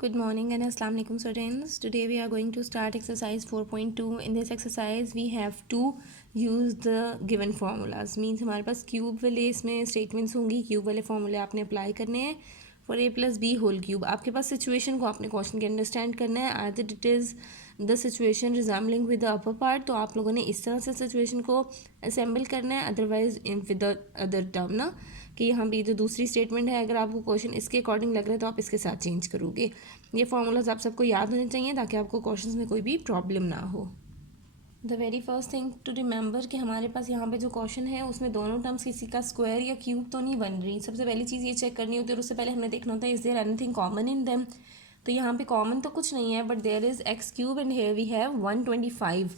Good morning and Assalamu alaikum students. Today we are going to start exercise 4.2. In this exercise we have to use the given formulas. Means हमारे पास cube वाले इसमें statements होंगी, cube वाले फॉर्मूले आपने apply करने हैं for a plus b whole cube. आपके पास सिचुएशन को आपने क्वेश्चन के अंडरस्टैंड करना है. Either it is the situation resembling with the upper part, तो आप लोगों ने इस तरह से सिचुएशन को असेंबल करना है, otherwise with the other term ना कि यहाँ भी जो दूसरी स्टेटमेंट है अगर आपको क्वेश्चन इसके अकॉर्डिंग लग रहा है तो आप इसके साथ चेंज करोगे. ये फार्मूलाज आप सबको याद होने चाहिए ताकि आपको क्वेश्चंस में कोई भी प्रॉब्लम ना हो. The very first thing to remember कि हमारे पास यहाँ पे जो क्वेश्चन है उसमें दोनों टर्म्स किसी का स्क्वायर या क्यूब तो नहीं बन रही. सबसे पहली चीज़ ये चेक करनी होती है और उससे पहले हमें देखना होता है is there anything common in them. तो यहाँ पे कॉमन तो कुछ नहीं है, but there is x cube and here we have 125.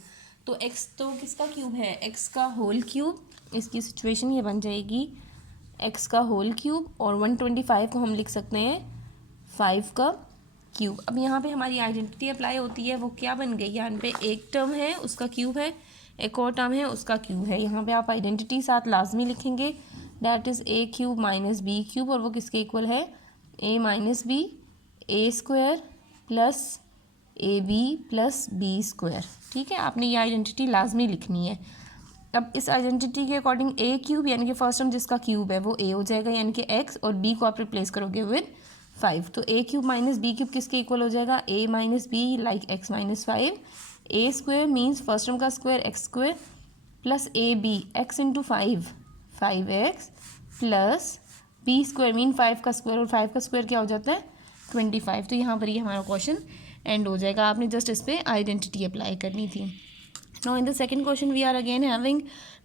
तो एक्स तो किसका क्यूब है? एक्स का होल क्यूब. इसकी सिचुएशन ये बन जाएगी एक्स का होल क्यूब और 125 को हम लिख सकते हैं 5 का क्यूब. अब यहाँ पे हमारी आइडेंटिटी अप्लाई होती है. वो क्या बन गई? यहाँ पे एक टर्म है उसका क्यूब है, एक और टर्म है उसका क्यूब है. यहाँ पे आप आइडेंटिटी साथ लाजमी लिखेंगे, that is a cube minus b cube, और वो किसके इक्वल है? A minus b, a square plus A b plus B square. ठीक है, आपने ये आइडेंटिटी लाजमी लिखनी है. अब इस आइडेंटिटी के अकॉर्डिंग ए क्यूब यानी कि फर्स्ट टर्म जिसका क्यूब है वो ए हो जाएगा, यानी कि एक्स, और बी को आप रिप्लेस करोगे विद 5. तो a cube minus b cube किसके इक्वल हो जाएगा? A minus b like x minus 5. A square means first term का स्क्वायर एक्स स्क्वायर प्लस ए b x into 5 x plus B square mean 5 का square, और 5 का square क्या हो जाता है? 25. तो यहाँ पर ये हमारा क्वेश्चन एंड हो जाएगा. आपने जस्ट इस पर आइडेंटिटी अप्लाई करनी थी. Now in the second question we are again having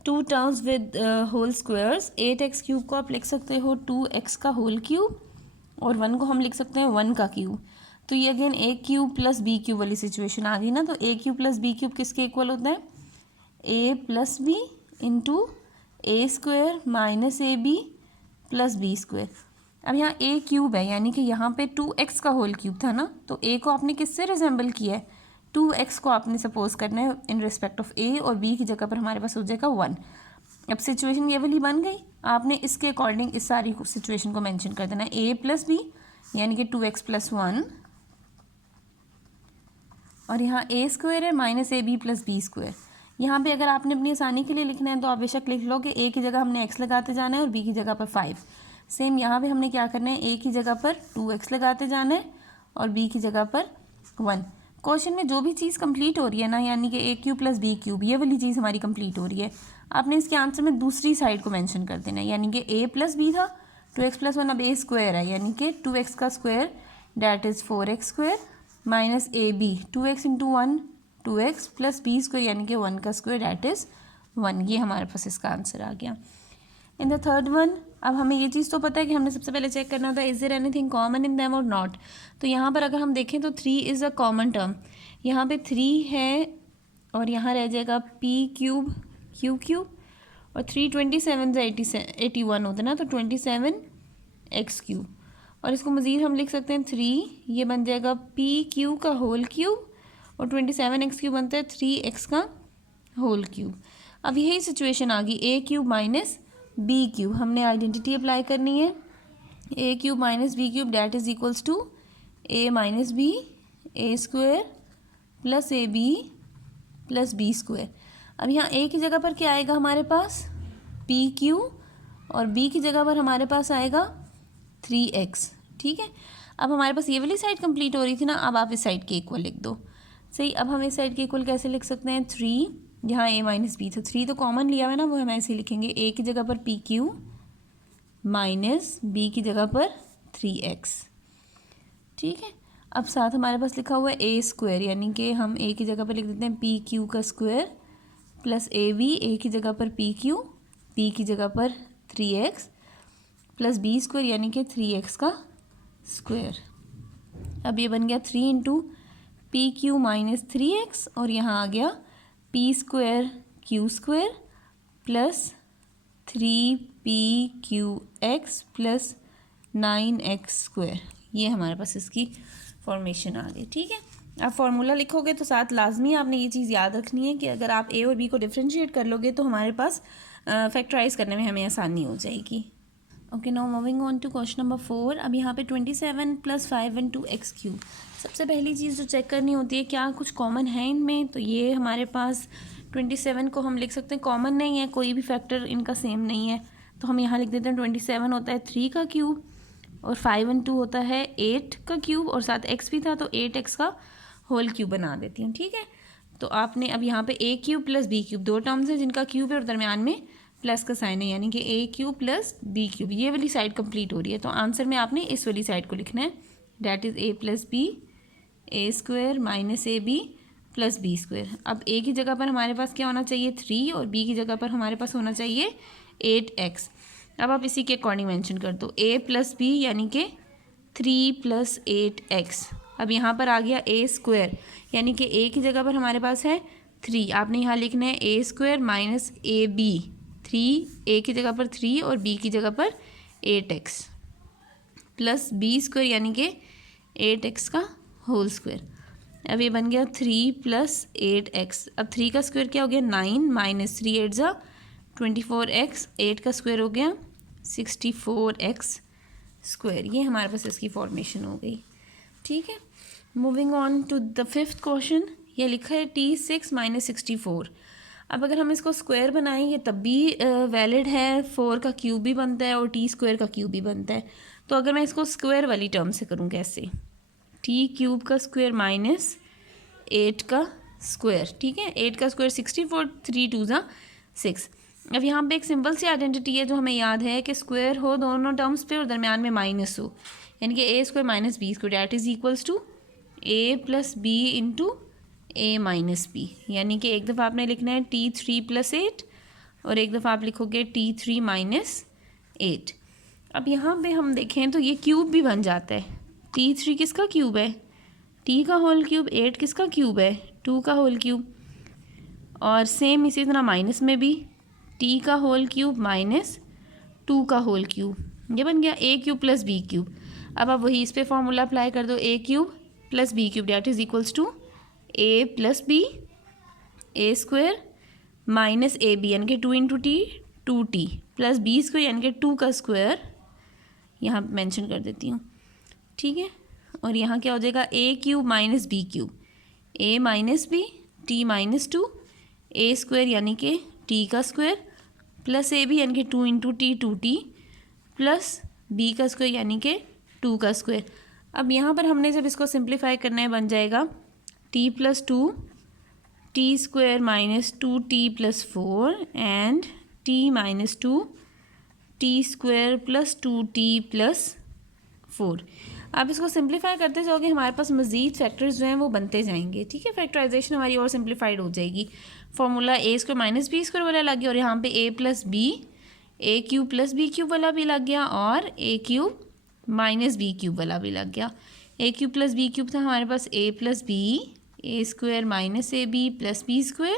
two terms with whole squares. 8x cube को आप लिख सकते हो 2x का होल क्यूब, और 1 को हम लिख सकते हैं 1 का क्यूब. तो ये again a cube plus b cube वाली सिचुएशन आ गई ना. तो a cube plus b cube किसके इक्वल होता है? A plus b into a square minus a b plus B square. अब यहाँ ए क्यूब है यानी कि यहाँ पे 2x का होल क्यूब था ना, तो ए को आपने किससे रिजेंबल किया है? 2x को आपने सपोज करना है इन रिस्पेक्ट ऑफ ए, और b की जगह पर हमारे पास हो जाएगा 1. अब सिचुएशन ये वाली बन गई. आपने इसके अकॉर्डिंग इस सारी सिचुएशन को मेंशन कर देना है. a प्लस बी यानी कि 2x प्लस 1, और यहाँ a स्क्वायर है minus a b plus B square. यहाँ पे अगर आपने अपनी आसानी के लिए लिखना है तो आप बेशक लिख लो कि a की जगह हमने x लगाते जाना है और b की जगह पर 5. सेम यहाँ पे हमने क्या करना है? a की जगह पर 2x लगाते जाना है और b की जगह पर 1. क्वेश्चन में जो भी चीज़ कंप्लीट हो रही है ना, यानी कि ए क्यूब प्लस बी क्यूब, ये वाली चीज़ हमारी कंप्लीट हो रही है. आपने इसके आंसर में दूसरी साइड को मेंशन कर देना है, यानी कि ए प्लस बी था 2x प्लस 1, अब ए स्क्वायर है यानी कि 2x का square that is 4x square minus a b 2x into 1 2x plus B square यानी कि 1 का स्क्वायर डैट इज़ 1. ये हमारे पास इसका आंसर आ गया. इन द थर्ड वन, अब हमें ये चीज़ तो पता है कि हमने सबसे पहले चेक करना होता है is there anything common in them और नॉट. तो यहाँ पर अगर हम देखें तो 3 इज़ अ कॉमन टर्म. यहाँ पे 3 है और यहाँ रह जाएगा p क्यूब q क्यूब, और 3 27 81 होता है ना, तो 27x क्यूब. और इसको मज़ीद हम लिख सकते हैं 3, ये बन जाएगा p क्यूब का होल क्यूब, और 27x क्यूब बनता है 3x का होल क्यूब. अब यही सिचुएशन आ गई a cube minus b cube. हमने आइडेंटिटी अप्लाई करनी है. A cube minus b cube that is equals to a minus b a square plus A b plus B square. अब यहाँ ए की जगह पर क्या आएगा हमारे पास? पी क्यू, और बी की जगह पर हमारे पास आएगा 3x. ठीक है, अब हमारे पास ये वाली साइड कंप्लीट हो रही थी ना, अब आप इस साइड के इक्वल लिख दो. सही, अब हम इस साइड के इक्वल कैसे लिख सकते हैं? 3, यहाँ a माइनस बी, तो 3 तो कॉमन लिया हुआ है ना, वो हम ऐसे ही लिखेंगे a की जगह पर पी क्यू माइनस बी की जगह पर 3x. ठीक है, अब साथ हमारे पास लिखा हुआ है ए स्क्वायर, यानी कि हम a की जगह पर लिख देते हैं पी क्यू का स्क्वायर प्लस ए बी, ए की जगह पर पी क्यू, पी की जगह पर 3x प्लस बी स्क्वायर यानी कि 3x का स्क्वायर. अब ये बन गया 3 into P Q minus 3x, और यहाँ आ गया P square Q square plus 3pqx plus 9x square. ये हमारे पास इसकी फॉर्मेशन आ गई. ठीक है, आप फार्मूला लिखोगे तो साथ लाजमी आपने ये चीज़ याद रखनी है कि अगर आप ए और बी को डिफ्रेंशिएट कर लोगे तो हमारे पास फैक्टराइज करने में हमें आसानी हो जाएगी. Okay, now moving on to question number 4। अब यहाँ पे 27 + 5 × 2x³ सबसे पहली चीज़ जो चेक करनी होती है क्या कुछ कॉमन है इनमें। तो ये हमारे पास 27 को हम लिख सकते हैं कॉमन नहीं है, कोई भी फैक्टर इनका सेम नहीं है, तो हम यहाँ लिख देते हैं 27 होता है 3 का क्यूब और 5 × 2 होता है 8 का क्यूब और साथ x भी था तो 8x का होल क्यूब बना देती हूँ। ठीक है, तो आपने अब यहाँ पे a³ + b³ दो टर्म्स हैं जिनका क्यूब है और दरमियान में प्लस का साइन है, यानी कि a³ + b³। ये वाली साइड कंप्लीट हो रही है, तो आंसर में आपने इस वाली साइड को लिखना है, that is a + b a² - ab + b²। अब a की जगह पर हमारे पास क्या होना चाहिए 3 और b की जगह पर हमारे पास होना चाहिए 8x। अब आप इसी के अकॉर्डिंग मेंशन कर दो a + b यानी कि 3 + 8x। अब यहाँ पर आ गया a² यानी कि a की जगह पर हमारे पास है 3, आपने यहाँ लिखना है a² - ab 3, a की जगह पर 3 और b की जगह पर 8x + b² यानी कि 8x का होल स्क्वायर। अब ये बन गया 3 + 8x। अब 3 का स्क्वायर क्या हो गया 9 - 3 8 = 24x, 8 का स्क्वायर हो गया 64x²। ये हमारे पास इसकी फॉर्मेशन हो गई। ठीक है, moving on to the 5th question. ये लिखा है T6 - 64। अब अगर हम इसको स्क्वायर बनाएंगे तब भी वैलिड है, 4 का क्यूब भी बनता है और T² का क्यूब भी बनता है। तो अगर मैं इसको स्क्वायर वाली टर्म से करूँ कैसे, T³ का स्क्वायर - 8 का स्क्वायर। ठीक है, 8 का स्क्वायर 64, 3 2 = 6। अब यहाँ पे एक सिंपल सी आइडेंटिटी है जो हमें याद है कि स्क्वायर हो दोनों टर्म्स पे और दरमियान में माइनस हो, यानी कि a² - b² that is equals to a + b × a - b। यानी कि एक दफ़ा आपने लिखना है T3 + 8 और एक दफ़ा आप लिखोगे T3 - 8। अब यहाँ पे हम देखें तो ये क्यूब भी बन जाता है। T3 किसका क्यूब है t का होल क्यूब, 8 किसका क्यूब है 2 का होल क्यूब, और सेम इसी तरह माइनस में भी t का होल क्यूब - 2 का होल क्यूब। ये बन गया a³ + b³। अब आप वही इस पर फॉर्मूला अप्लाई कर दो, a³ + b³ that is equals to a + b a² - ab यानी कि 2 × t 2t + b² यानी कि 2 का स्क्वायर यहाँ मेंशन कर देती हूँ। ठीक है, और यहाँ क्या हो जाएगा a³ - b³ a - b t - 2 a² यानी कि t का स्क्वायर + ab यानी कि 2 × t 2t + b का स्क्वायर यानी कि 2 का स्क्वायर। अब यहाँ पर हमने जब इसको सिंप्लीफाई करना है बन जाएगा t + 2 t² - 2t + 4 and t - 2 t² + 2t + 4। आप इसको सिंप्लीफाई करते जाओगे हमारे पास मज़ीद फैक्टर्स जो हैं वो बनते जाएंगे। ठीक है, फैक्टराइजेशन हमारी और सिंप्लीफाइड हो जाएगी। फॉर्मूला a² - b² वाला लग गया और यहाँ पे a + b a³ + b³ वाला भी लग गया और a³ - b³ वाला भी लग गया। a³ + b³ था हमारे पास a + b a² - ab + b²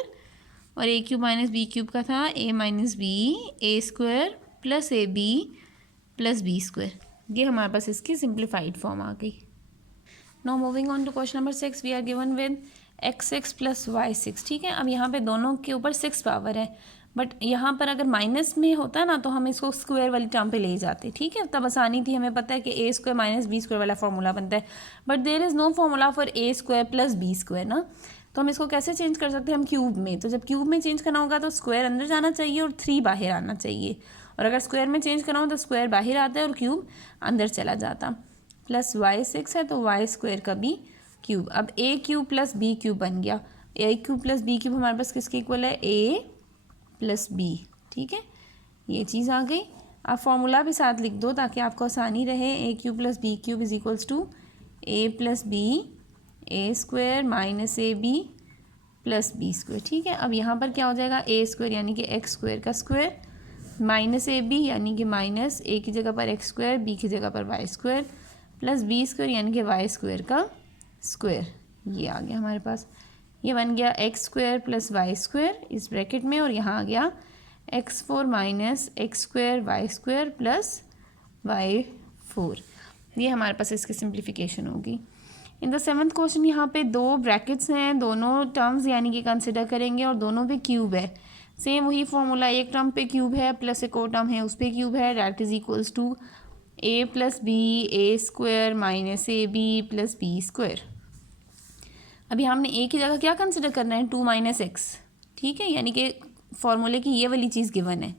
और a³ - b³ का था a - b a² + ab + b²। ये हमारे पास इसकी सिंप्लीफाइड फॉर्म आ गई। Now moving on to question number 6, we are given with x6 + y6। ठीक है, अब यहाँ पे दोनों के ऊपर 6 पावर है, बट यहाँ पर अगर माइनस में होता है ना तो हम इसको स्क्वायर वाली टर्म पे ले जाते। ठीक है, तब आसानी थी, हमें पता है कि a² - b² वाला फार्मूला बनता है, but there is no formula for a² + b² ना। तो हम इसको कैसे चेंज कर सकते हैं हम क्यूब में। तो जब क्यूब में चेंज करना होगा तो स्क्वायर अंदर जाना चाहिए और 3 बाहर आना चाहिए, और अगर स्क्वायर में चेंज करना हो तो स्क्वायर बाहर आता है और क्यूब अंदर चला जाता। + y6 है तो y² का भी क्यूब। अब a³ + b³ बन गया, a³ + b³ हमारे पास किसके इक्वल है a + b। ठीक है, ये चीज़ आ गई। आप फॉर्मूला भी साथ लिख दो ताकि आपको आसानी रहे। a³ + b³ is equals to a + b a² - ab + b²। ठीक है, अब यहाँ पर क्या हो जाएगा a² यानी कि x² का स्क्वायर -ab यानी कि माइनस a की जगह पर x² b की जगह पर y² + b² यानी कि y² का स्क्वायर। ये आ गया हमारे पास, ये बन गया x² + y² इस ब्रैकेट में, और यहाँ आ गया x4 - x² y² + y4। ये हमारे पास इसकी सिंप्लीफिकेशन होगी। इन द 7th क्वेश्चन यहाँ पे 2 ब्रैकेट्स हैं, दोनों टर्म्स यानी कि कंसिडर करेंगे और दोनों पे क्यूब है। सेम वही फॉर्मूला, एक टर्म पे क्यूब है प्लस एक और टर्म है उस पर क्यूब है, that is equals to a plus b a square minus a b plus B square. अभी हमने ए की जगह क्या कंसिडर करना है, 2 माइनस एक्स, ठीक है, यानी कि फॉर्मूले की ये वाली चीज़ गिवन है।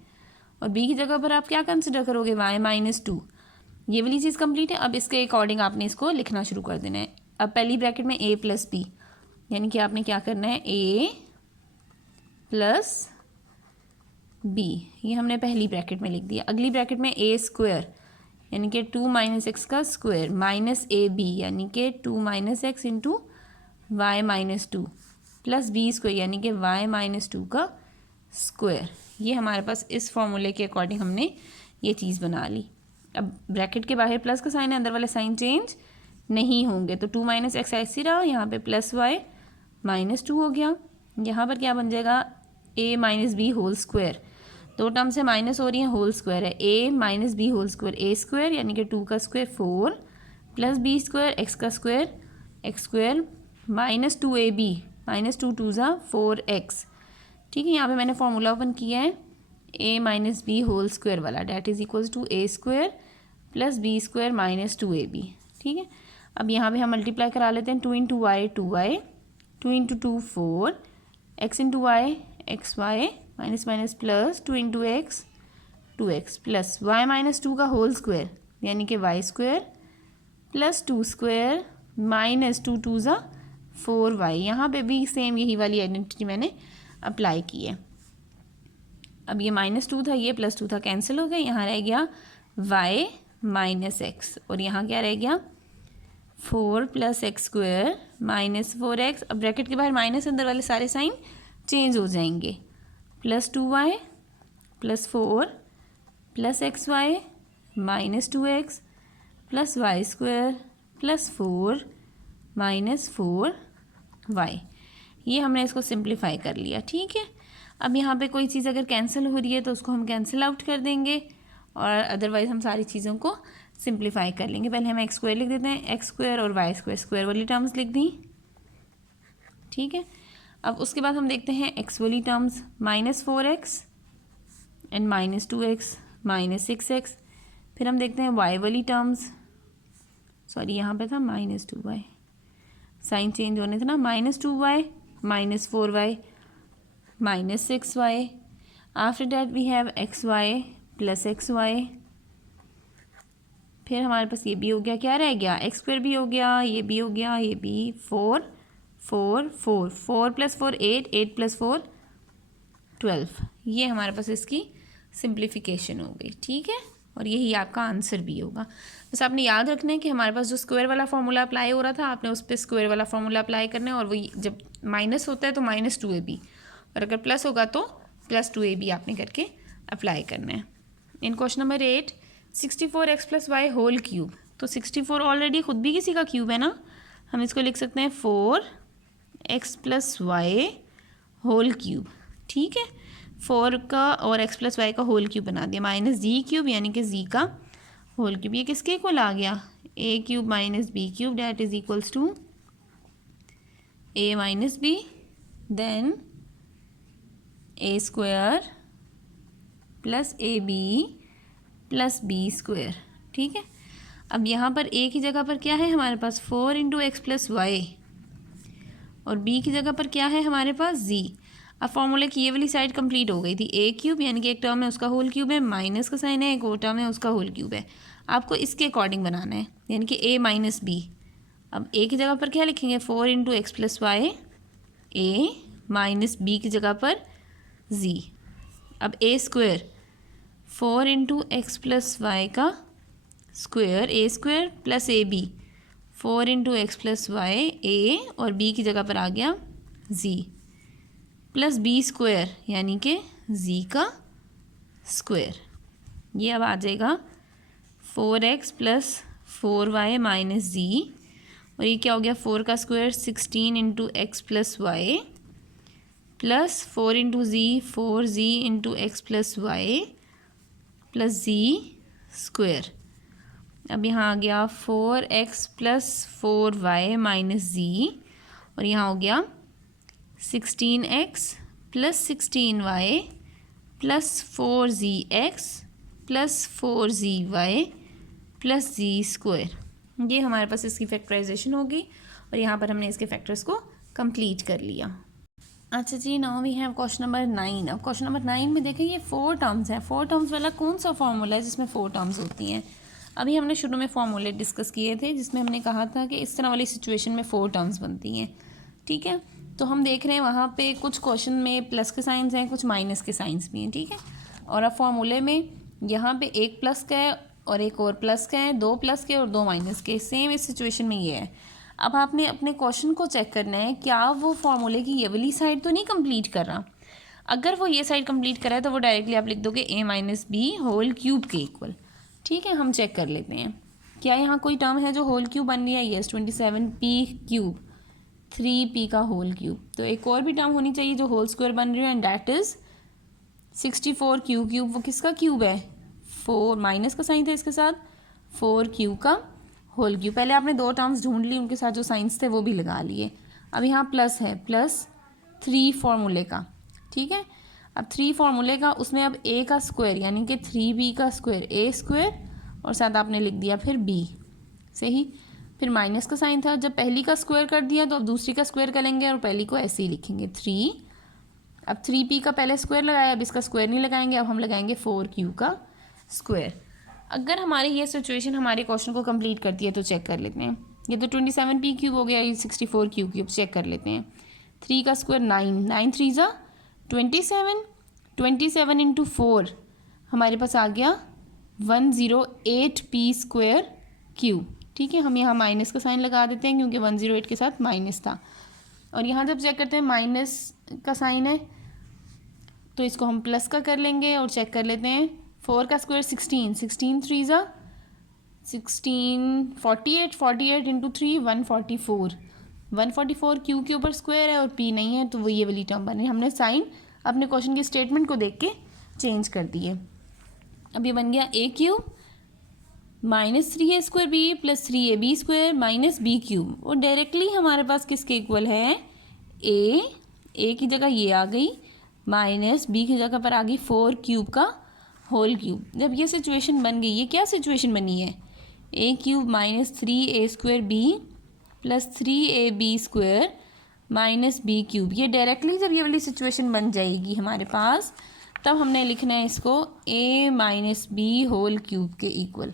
और बी की जगह पर आप क्या कंसिडर करोगे, वाई माइनस 2, ये वाली चीज़ कंप्लीट है। अब इसके अकॉर्डिंग आपने इसको लिखना शुरू कर देना है। अब पहली ब्रैकेट में ए प्लस बी, यानी कि आपने क्या करना है, ए प्लस बी, ये हमने पहली ब्रैकेट में लिख दिया। अगली ब्रैकेट में ए स्क्वायर, यानी कि 2 माइनस एक्स का स्क्वायर, माइनस ए बी, यानी कि 2 minus x into y minus 2 plus B square, यानी कि वाई माइनस 2 का स्क्वायर। ये हमारे पास इस फॉर्मूले के अकॉर्डिंग हमने ये चीज़ बना ली। अब ब्रैकेट के बाहर प्लस का साइन है, अंदर वाले साइन चेंज नहीं होंगे, तो 2 माइनस एक्स ऐसे रहा, यहाँ पे प्लस वाई माइनस 2 हो गया। यहाँ पर क्या बन जाएगा, a minus B whole square, दो टर्म से माइनस हो रही है, होल स्क्वायर है, a minus B whole square, a square यानी कि 2 का square 4 plus B square x का square x square minus 2ab, minus 2 2 ज़ा 4x, ठीक है। यहाँ पे मैंने फॉर्मूला ओपन किया है a minus B whole square वाला, that is equals to A square plus B square minus 2ab, ठीक है। अब यहाँ पे हम मल्टीप्लाई करा लेते हैं, 2 into y 2y, 2 into 2 4, x into y x y minus minus plus 2 into x 2x plus y minus 2 का होल स्क्वायर, यानी कि y square plus 2 square minus 2 2 ज़ा 4y। यहाँ पे भी सेम यही वाली आइडेंटिटी मैंने अप्लाई की है। अब ये -2 था, ये +2 था, कैंसिल हो गया, यहाँ रह गया y माइनस एक्स, और यहाँ क्या रह गया 4 plus x square minus 4x। अब ब्रैकेट के बाहर माइनस, अंदर वाले सारे साइन चेंज हो जाएंगे, plus 2y plus 4 plus x y minus 2x plus y square plus 4 minus 4y। ये हमने इसको सिंप्लीफाई कर लिया, ठीक है। अब यहाँ पे कोई चीज़ अगर कैंसिल हो रही है तो उसको हम कैंसिल आउट कर देंगे, और अदरवाइज़ हम सारी चीज़ों को सिंप्लीफाई कर लेंगे। पहले हम एक्स स्क्वायर लिख देते हैं, एक्स स्क्वायर और वाई स्क्वायर, स्क्वायर वाली टर्म्स लिख दी, ठीक है। अब उसके बाद हम देखते हैं एक्स वाली terms, -4x and -2x -6x। फिर हम देखते हैं वाई वाली टर्म्स, सॉरी यहाँ पे था -2y, साइन चेंज होने थे ना, -2y -4y -6y। After that we have xy plus xy। फिर हमारे पास ये भी हो गया, क्या रह गया, एक्स स्क्वायर भी हो गया, ये भी हो गया, ये भी 4 4 4 4 प्लस 4 8 8 प्लस 4 12। ये हमारे पास इसकी सिंप्लीफिकेशन हो गई, ठीक है, और यही आपका आंसर भी होगा। बस आपने याद रखना है कि हमारे पास जो स्क्वायर वाला फॉर्मूला अप्लाई हो रहा था, आपने उस पर स्क्वायर वाला फॉर्मूला अप्लाई करना है, और वो जब माइनस होता है तो -2ab, और अगर प्लस होगा तो +2ab आपने करके अप्लाई करना है। In question number 8, 64x plus Y whole cube, तो 64 ऑलरेडी खुद भी किसी का क्यूब है ना, हम इसको लिख सकते हैं 4x plus Y whole cube, ठीक है। 4 का और x प्लस वाई का होल क्यूब बना दिया, माइनस जी क्यूब यानी कि जी का होल क्यूब। ये किसके इक्वल आ गया, a cube minus b cube, that is equals to a minus b, then a square plus A b plus B square, ठीक है। अब यहाँ पर a की जगह पर क्या है हमारे पास 4 इंटू एक्स प्लस वाई, और b की जगह पर क्या है हमारे पास z। अब फॉर्मूले की ये वाली साइड कंप्लीट हो गई थी, a क्यूब यानी कि एक टर्म है उसका होल क्यूब है, माइनस का साइन है, एक और टर्म है उसका होल क्यूब है, आपको इसके अकॉर्डिंग बनाना है, यानी कि a माइनस बी। अब a की जगह पर क्या लिखेंगे, 4 into X plus Y, a minus B की जगह पर z। अब a square 4 into X plus Y का square, a square plus A B, 4 into X plus Y, a और b की जगह पर आ गया z, प्लस बी स्क्वायर यानी कि z का स्क्वायर। ये अब आ जाएगा 4x plus 4y minus z, और ये क्या हो गया 4 का square 16 into X plus Y plus 4 into Z 4z into X plus Y plus z square. अब यहाँ आ गया 4x plus 4y minus z, और यहाँ हो गया 16x plus 16y plus 4zx plus 4zy plus Z square. ये हमारे पास इसकी फैक्टराइजेशन होगी और यहाँ पर हमने इसके फैक्टर्स को कंप्लीट कर लिया। अच्छा जी, now we have question number 9। अब क्वेश्चन नंबर 9 में देखें, ये 4 टर्म्स है। 4 टर्म्स वाला कौन सा फॉर्मूला है जिसमें 4 टर्म्स होती हैं? अभी हमने शुरू में फॉर्मूले डिस्कस किए थे जिसमें हमने कहा था कि इस तरह वाली सिचुएशन में 4 टर्म्स बनती हैं। ठीक है, तो हम देख रहे हैं वहाँ पे कुछ क्वेश्चन में प्लस के साइंस हैं, कुछ माइनस के साइंस भी हैं। ठीक है, और अब फॉर्मूले में यहाँ पे एक प्लस का है और एक और प्लस का है, 2 प्लस के और 2 माइनस के। सेम इस सिचुएशन में ये है। अब आपने अपने क्वेश्चन को चेक करना है, क्या वो फॉर्मूले की ये वाली साइड तो नहीं कंप्लीट कर रहा। अगर वो ये साइड कंप्लीट कर रहा है तो वो डायरेक्टली आप लिख दोगे a minus B whole cube के इक्वल। ठीक है, हम चेक कर लेते हैं क्या यहाँ कोई टर्म है जो होल क्यूब बन रही है। यस, 27p क्यूब 3p का होल क्यूब। तो एक और भी टर्म होनी चाहिए जो होल स्क्वायर बन रही है, एंड दैट इज 64 क्यूब। वो किसका क्यूब है? 4 माइनस का साइन था इसके साथ, 4 क्यूब का होल क्यूब। पहले आपने 2 टर्म्स ढूंढ ली, उनके साथ जो साइंस थे वो भी लगा लिए। अब यहाँ प्लस है, प्लस 3 फॉर्मूले का। ठीक है, अब 3 फॉर्मूले का, उसमें अब a का स्क्वायर यानी कि 3b का स्क्वायर, a स्क्वायर और साथ आपने लिख दिया फिर b। सही, फिर माइनस का साइन था। जब पहली का स्क्वायर कर दिया तो अब दूसरी का स्क्वायर करेंगे और पहली को ऐसे ही लिखेंगे 3। अब 3p का पहले स्क्वायर लगाया, अब इसका स्क्वायर नहीं लगाएंगे, अब हम लगाएंगे 4q का स्क्वायर। अगर हमारी ये सिचुएशन हमारे क्वेश्चन को कंप्लीट करती है तो चेक कर लेते हैं। ये तो 27p क्यूब हो गया, ये 64q क्यूब। चेक कर लेते हैं। 3 का स्क्वायर 9, 9 3 ज़ा 27, 27 इंटू 4 हमारे पास आ गया 108p स्क्वायर क्यूब। ठीक है, हम यहाँ माइनस का साइन लगा देते हैं क्योंकि 108 के साथ माइनस था। और यहाँ जब चेक करते हैं माइनस का साइन है तो इसको हम प्लस का कर लेंगे और चेक कर लेते हैं। 4 का स्क्वायर 16, 16 3 ज़ा 16, 48, 48 इंटू 3 144, 144 क्यू के ऊपर स्क्वायर है और पी नहीं है, तो वो ये वाली टर्म बने। हमने साइन अपने क्वेश्चन की स्टेटमेंट को देख के चेंज कर दिए। अब ये बन गया a cube minus 3a square b plus 3ab square minus b cube. और डायरेक्टली हमारे पास किसके इक्वल है? a की जगह ये आ गई, माइनस b की जगह पर आ गई 4 क्यूब का होल क्यूब। जब ये सिचुएशन बन गई, ये क्या सिचुएशन बनी है? a cube minus 3a square b plus 3ab square minus b cube. ये डायरेक्टली जब ये वाली सिचुएशन बन जाएगी हमारे पास, तब हमने लिखना है इसको a minus B whole cube के इक्वल।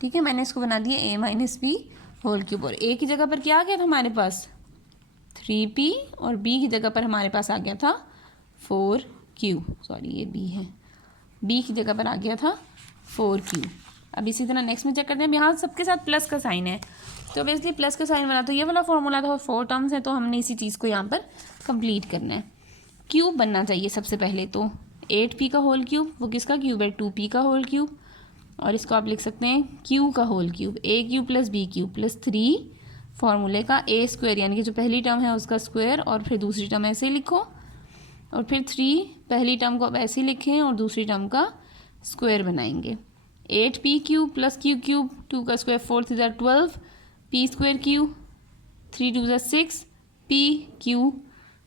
ठीक है, मैंने इसको बना दिया a minus B whole cube. और a की जगह पर क्या आ गया था हमारे पास? 3p और b की जगह पर हमारे पास आ गया था 4q। सॉरी, ये b है, b की जगह पर आ गया था 4q। अब इसी तरह नेक्स्ट में चेक करते हैं। यहाँ सबके साथ प्लस का साइन है, तो ऑब्वियसली प्लस का साइन बना, तो ये वाला फॉर्मूला था और 4 टर्म्स है, तो हमने इसी चीज़ को यहाँ पर कंप्लीट करना है। क्यूब बनना चाहिए सबसे पहले, तो 8p का होल क्यूब, वो किसका क्यूब है? 2p का होल क्यूब। और इसको आप लिख सकते हैं q का whole cube, a cube plus b cube plus 3 फॉर्मूले का a स्क्वायर यानी कि जो पहली टर्म है उसका स्क्वायर और फिर दूसरी टर्म ऐसे ही लिखो, और फिर 3 पहली टर्म को आप ऐसे ही लिखें और दूसरी टर्म का स्क्वायर बनाएंगे। 8p cube plus q cube, 2 का स्क्वायर 4 3 ज़ा 12 p स्क्वायर क्यूब, 3 2 ज़ा 6 p क्यू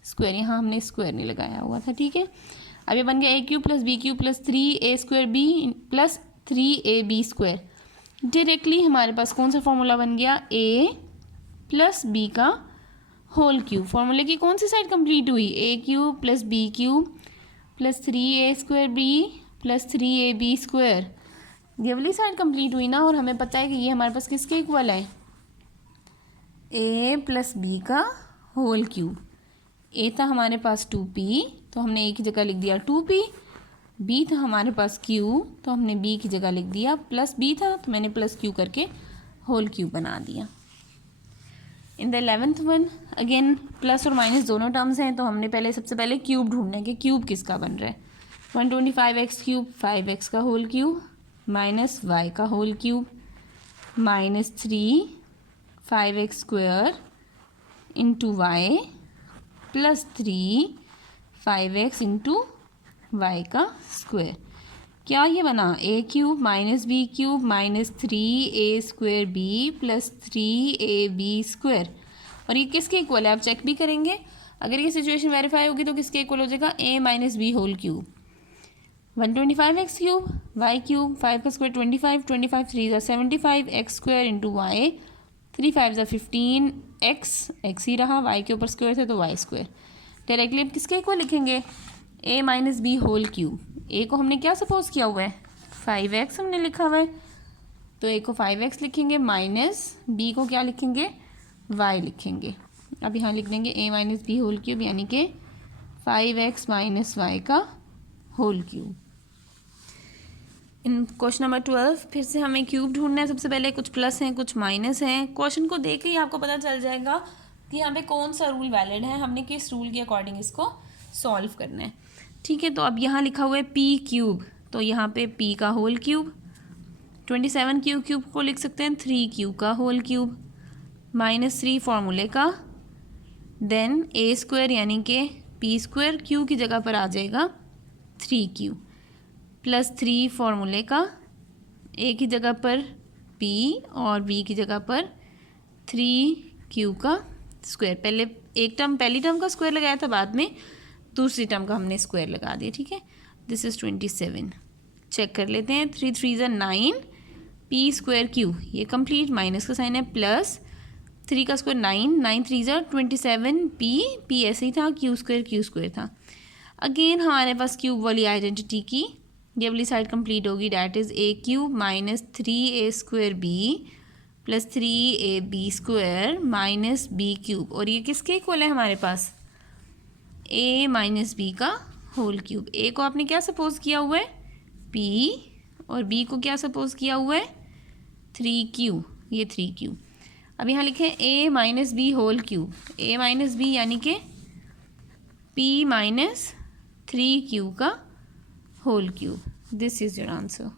स्क्वायर। यहाँ हमने स्क्वायर नहीं लगाया हुआ था। ठीक है, अब ये बन गया a cube plus b cube plus 3a square b plus 3ab square. Directly हमारे पास कौन सा फॉर्मूला बन गया? a प्लस b का होल क्यूब। फॉर्मूले की कौन सी साइड कंप्लीट हुई? a cube plus b cube plus 3a square b plus 3ab square. ये वाली साइड कंप्लीट हुई ना, और हमें पता है कि ये हमारे पास किसके इक्वल है? a प्लस b का होल क्यूब। a था हमारे पास 2p, तो हमने a की जगह लिख दिया 2p। b था हमारे पास q, तो हमने b की जगह लिख दिया प्लस b था, तो मैंने प्लस q करके होल क्यूब बना दिया। In the 11th one again plus और माइनस दोनों टर्म्स हैं, तो हमने सबसे पहले क्यूब ढूंढना है कि क्यूब किसका बन रहा है। 125x क्यूब 5x का होल क्यूब माइनस y का whole cube minus 3 5x square into y plus 3 5x into y का स्क्वायर। क्या ये बना? a cube minus b cube minus 3a square b plus 3ab square. और ये किसके equal है? आप चेक भी करेंगे, अगर ये सिचुएशन वेरीफाई होगी तो किसके इक्वल हो जाएगा, a minus B whole cube. 125 cube, y cube, 5 का स्क्वायर 25, 25 3 ज़ा 75, एक्स स्क्वायर इंटू वाई, 3 5 ज़ा 15, एक्स ही रहा, वाई के ऊपर स्क्वायर थे तो वाई स्क्वायर। डायरेक्टली अब किसके इक्वल लिखेंगे, a minus B whole cube. a को हमने क्या सपोज किया हुआ है, 5x हमने लिखा हुआ है, तो a को 5x लिखेंगे, माइनस b को क्या लिखेंगे, y लिखेंगे। अब यहाँ लिख देंगे a minus B whole cube, यानी कि 5x माइनस वाई का whole cube. In question number 12 फिर से हमें क्यूब ढूंढना है। सबसे पहले कुछ प्लस हैं कुछ माइनस हैं। क्वेश्चन को देख के ही आपको पता चल जाएगा कि यहाँ पे कौन सा रूल वैलिड है, हमने किस रूल के अकॉर्डिंग इसको सॉल्व करना है। ठीक है, तो अब यहाँ लिखा हुआ है p क्यूब, तो यहाँ पे p का होल क्यूब, 27 क्यूब को लिख सकते हैं 3q का होल क्यूब, -3 फॉर्मूले का, देन a स्क्वायर यानी कि p स्क्वायर, q की जगह पर आ जाएगा 3q, +3 फॉर्मूले का, a की जगह पर p और b की जगह पर 3q का स्क्वायर। पहले एक टर्म पहली टर्म का स्क्वायर लगाया था, बाद में दूसरी टर्म का हमने स्क्वायर लगा दिया। ठीक है, दिस इज़ 27। चेक कर लेते हैं, 3 3 ज़ा 9, p स्क्वायर q, ये कंप्लीट माइनस का साइन है, प्लस 3 का स्क्वायर 9, 9 3 ज़ा 27, p ऐसे ही था, q स्क्वायर था। अगेन हमारे पास क्यूब वाली आइडेंटिटी की ये वाली साइड कंप्लीट होगी, that is a cube minus 3a square b plus 3ab square minus b cube, और ये किसके इक्वल है हमारे पास, a माइनस b का होल क्यूब। a को आपने क्या सपोज किया हुआ है, p, और b को क्या सपोज किया हुआ है, 3q, ये 3q। अब यहाँ लिखें a minus b whole cube, a minus b यानी कि p माइनस 3q का whole cube. This is your answer.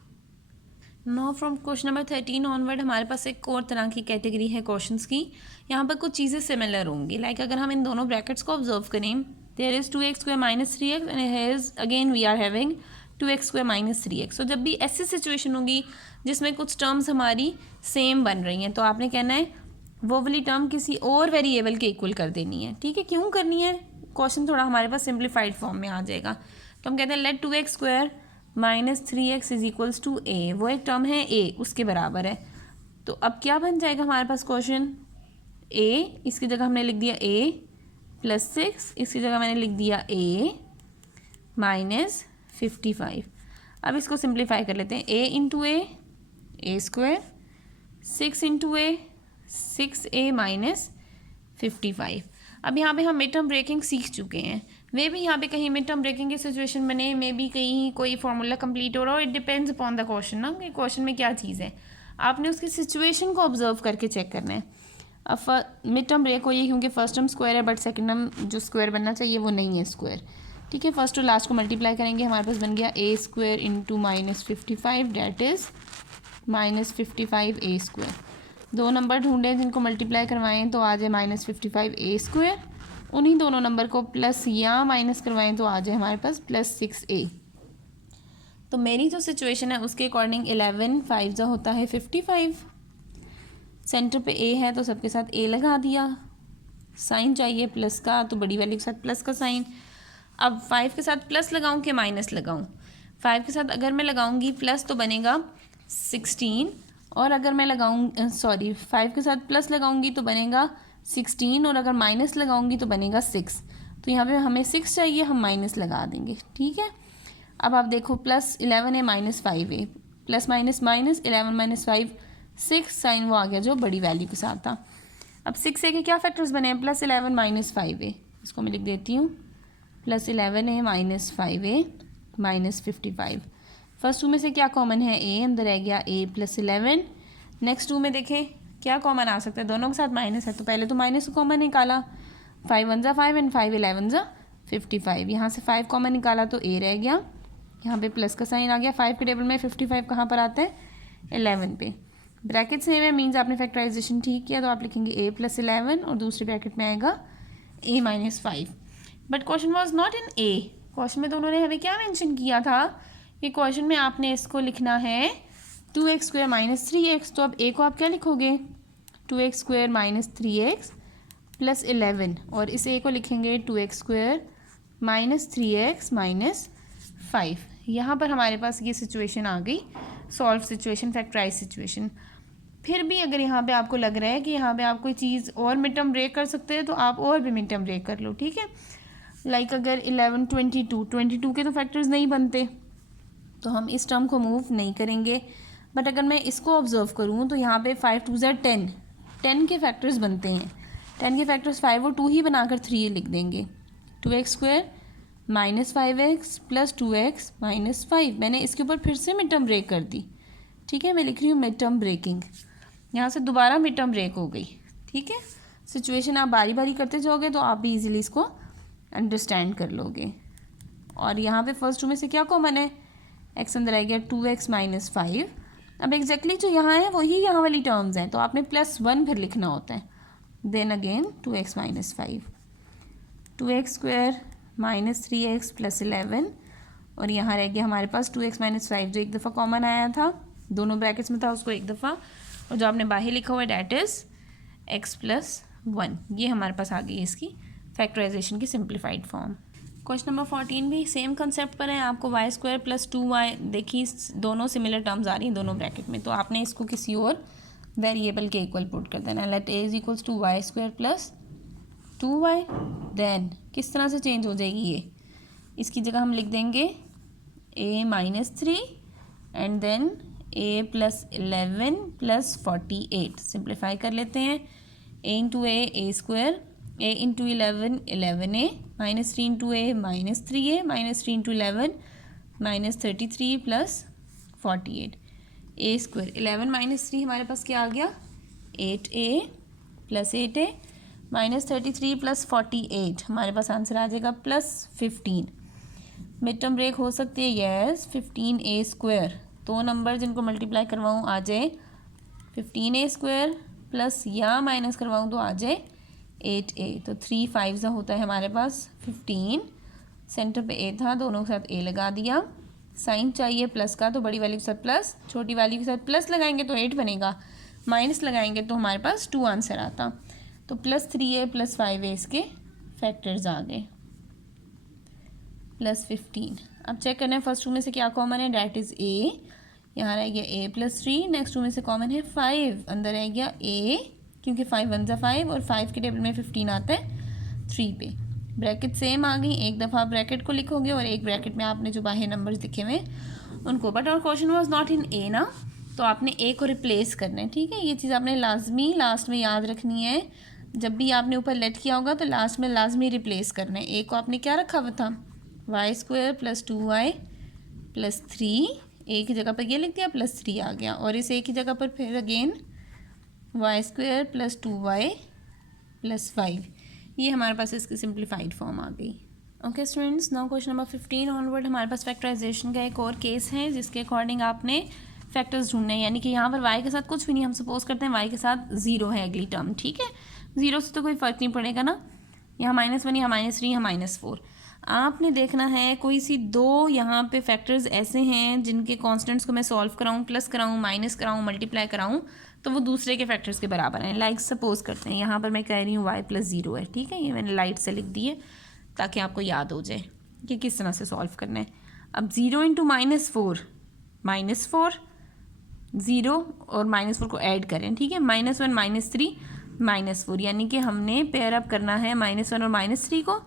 No from question number 13 onward हमारे पास एक और तरह की कैटेगरी है क्वेश्चंस की। यहाँ पर कुछ चीज़ें सिमिलर होंगी, लाइक अगर हम इन दोनों ब्रैकेट्स को ऑब्जर्व करें, there is 2x square minus 3x and here is again we are having 2x square minus 3x। तो जब भी ऐसी सिचुएशन होगी जिसमें कुछ टर्म्स हमारी सेम बन रही हैं, तो आपने कहना है वो वाली टर्म किसी और वेरिएबल के इक्वल कर देनी है। ठीक है, क्यों करनी है, क्वेश्चन थोड़ा हमारे पास सिंप्लीफाइड फॉर्म में आ जाएगा। तो हम कहते हैं let 2x square minus 3x is equals to a, वो एक टर्म है a, उसके बराबर है। तो अब क्या बन जाएगा हमारे पास क्वेश्चन, a इसकी जगह हमने लिख दिया a प्लस 6, इसकी जगह मैंने लिख दिया a माइनस 55। अब इसको सिंप्लीफाई कर लेते हैं, a into a square, 6 into a 6a minus 55। अब यहाँ पे हम मिड टर्म ब्रेकिंग सीख चुके हैं, वे भी यहाँ पे कहीं मिड टर्म ब्रेकिंग की सिचुएशन बने, मे भी कहीं कोई फॉर्मूला कंप्लीट हो रहा हो, it depends upon the question ना, कि क्वेश्चन में क्या चीज़ है, आपने उसकी सिचुएशन को ऑब्जर्व करके चेक करना है। अब मिड टर्म ब्रेक हुई है क्योंकि फर्स्ट टर्म स्क्वायर है, बट सेकंड टर्म जो स्क्वायर बनना चाहिए वो नहीं है स्क्वायर। ठीक है, फर्स्ट और लास्ट को मल्टीप्लाई करेंगे, हमारे पास बन गया a square into minus 55, that is minus 55 a square. दो नंबर ढूंढे जिनको मल्टीप्लाई करवाएं तो आ जाए माइनस 55 a स्क्वायर, उन्हीं दोनों नंबर को प्लस या माइनस करवाएं तो आ जाए हमारे पास प्लस 6a। तो मेरी जो सिचुएशन है उसके अकॉर्डिंग 11 5 जो होता है 55, सेंटर पे a है तो सबके साथ a लगा दिया, साइन चाहिए प्लस का तो बड़ी वैल्यू के साथ प्लस का साइन। अब 5 के साथ प्लस लगाऊं कि माइनस लगाऊं, 5 के साथ अगर मैं लगाऊंगी प्लस तो बनेगा 16, और अगर मैं लगाऊँ 5 के साथ प्लस लगाऊंगी तो बनेगा 16, और अगर माइनस लगाऊंगी तो बनेगा 6। तो यहाँ पे हमें 6 चाहिए, हम माइनस लगा देंगे। ठीक है, अब आप देखो प्लस 11 है minus 5 plus minus minus 11 minus 5 6, sign वो आ गया जो बड़ी वैल्यू के साथ था। अब 6a के क्या फैक्टर्स बने हैं, प्लस 11 माइनस 5a, इसको मैं लिख देती हूँ, प्लस 11 है minus 5a minus 55। First to में से क्या कॉमन है, a अंदर रह गया a प्लस 11। नेक्स्ट टू में देखें क्या कॉमन आ सकता है, दोनों के साथ माइनस है तो पहले तो माइनस कॉमन निकाला, 5 1 ज़ा 5 एंड 5 11 ज़ा 55। यहाँ से 5 कॉमन निकाला तो a रह गया, यहाँ पे प्लस का साइन आ गया। 5 के टेबल में 55 कहाँ पर आता है, 11 पे। ब्रैकेट सेम है, मीन्स आपने फैक्टराइजेशन ठीक किया, तो आप लिखेंगे a प्लस 11 और दूसरे ब्रैकेट में आएगा a minus 5। But question was not in a, question में तो उन्होंने हमें क्या मेंशन किया था कि क्वेश्चन में आपने इसको लिखना है 2x स्क्वायर माइनस 3x। तो अब a को आप क्या लिखोगे, 2x square minus 3x plus 11 और इस ए को लिखेंगे 2x² माइनस 3x माइनस 5। यहाँ पर हमारे पास ये सिचुएशन आ गई, सॉल्व सिचुएशन, फैक्टराइज सिचुएशन। फिर भी अगर यहाँ पे आपको लग रहा है कि यहाँ पे आप कोई चीज़ और मिड टर्म ब्रेक कर सकते हैं तो आप और भी मिड टर्म ब्रेक कर लो, ठीक है। लाइक अगर 11 22 के तो फैक्टर्स नहीं बनते तो हम इस टर्म को मूव नहीं करेंगे। बट अगर मैं इसको ऑब्जर्व करूँ तो यहाँ पे 5 2 10 10 के फैक्टर्स बनते हैं। 10 के फैक्टर्स 5 और 2 ही बनाकर 3 लिख देंगे। 2x² minus 5x plus 2x minus 5। मैंने इसके ऊपर फिर से मिड टर्म ब्रेक कर दी, ठीक है। मैं लिख रही हूँ मिड टर्म ब्रेकिंग, यहाँ से दोबारा मिड टर्म ब्रेक हो गई, ठीक है। सिचुएशन आप बारी बारी करते जाओगे तो आप भी इजीली इसको अंडरस्टैंड कर लोगे। और यहाँ पे फर्स्ट टू में से क्या कॉमन है, x अंदर आ गया 2x माइनस 5। अब एग्जैक्टली जो यहाँ है वही यहाँ वाली टर्म्स हैं तो आपने +1 फिर लिखना होता है। Then again 2x minus 5, 2x² minus 3x plus 11 और यहाँ रह गया हमारे पास 2x माइनस 5 जो एक दफ़ा कॉमन आया था, दोनों ब्रैकेट्स में था उसको एक दफ़ा, और जो आपने बाहर लिखा हुआ है डैट इज़ x प्लस 1। ये हमारे पास आ गई इसकी फैक्टराइजेशन की सिंप्लीफाइड फॉर्म। क्वेश्चन नंबर 14 भी सेम कंसेप्ट पर है। आपको y² प्लस 2y, देखिए दोनों सिमिलर टर्म्स आ रही हैं दोनों ब्रैकेट में, तो आपने इसको किसी और वेरिएबल के इक्वल पुट कर देना। Let a is equals to y² plus 2y। Then किस तरह से चेंज हो जाएगी ये, इसकी जगह हम लिख देंगे a minus 3 and then a plus 11 plus 48। Simplify कर लेते हैं। a into a square, a into 11 11a minus 3 into a minus 3a minus 3 into 11 minus 33 plus 48। a square 11 minus 3 हमारे पास क्या आ गया 8a plus 8a minus 33 plus 48 हमारे पास answer आ जाएगा plus 15। Mid term break हो सकती है यस। 15a स्क्वायर, दो number जिनको मल्टीप्लाई करवाऊँ आ जाए 15a स्क्वायर प्लस या माइनस करवाऊँ तो आ जाए 8a। तो 3 5 होता है हमारे पास 15। सेंटर पे a था, दोनों के साथ a लगा दिया। साइन चाहिए प्लस का तो बड़ी वैल्यू के साथ प्लस, छोटी वैल्यू के साथ प्लस लगाएंगे तो 8 बनेगा, माइनस लगाएंगे तो हमारे पास 2 आंसर आता। तो प्लस 3a प्लस 5a इसके फैक्टर्स आ गए प्लस 15। अब चेक करना है फर्स्ट टू में से क्या कॉमन है, डैट इज़ a। यहाँ रह गया a प्लस 3, नेक्स्ट टू में से कॉमन है 5, अंदर रह गया a क्योंकि 5 1 जा 5 और 5 के टेबल में 15 आता है 3 पे। ब्रैकेट सेम आ गई, एक दफ़ा ब्रैकेट को लिखोगे और एक ब्रैकेट में आपने जो बाहर नंबर्स लिखे हुए उनको। बट और question was not in a ना, तो आपने a को रिप्लेस करना है, ठीक है। ये चीज़ आपने लाजमी लास्ट में याद रखनी है। जब भी आपने ऊपर लेट किया होगा तो लास्ट में लाजमी रिप्लेस करना है। a को आपने क्या रखा हुआ था y² plus 2y plus 3, a की जगह पर ये लिख दिया प्लस 3 आ गया, और इस a की जगह पर फिर again y² plus 2y plus 5। ये हमारे पास इसकी सिंप्लीफाइड फॉर्म आ गई। Okay students, now question number 15 onward हमारे पास फैक्टराइजेशन का एक और केस है जिसके अकॉर्डिंग आपने फैक्टर्स ढूंढने हैं। यानी कि यहाँ पर y के साथ कुछ भी नहीं, हम सपोज करते हैं y के साथ 0 है अगली टर्म, ठीक है। 0 से तो कोई फ़र्क नहीं पड़ेगा ना, यहाँ -1 यहाँ -3 यहाँ -4। आपने देखना है कोई सी दो यहाँ पे फैक्टर्स ऐसे हैं जिनके कॉन्स्टेंट्स को मैं सॉल्व कराऊँ, प्लस कराऊँ, माइनस कराऊँ, मल्टीप्लाई कराऊँ तो वो दूसरे के फैक्टर्स के बराबर हैं। लाइक सपोज करते हैं यहाँ पर मैं कह रही हूँ y प्लस 0 है, ठीक है। ये मैंने लाइट से लिख दी है ताकि आपको याद हो जाए कि किस तरह से सॉल्व करना है। अब 0 इंटू -4 -4, 0 और -4 को ऐड करें, ठीक है। -1 -3 -4, यानी कि हमने पेयर अप करना है -1 और -3 को।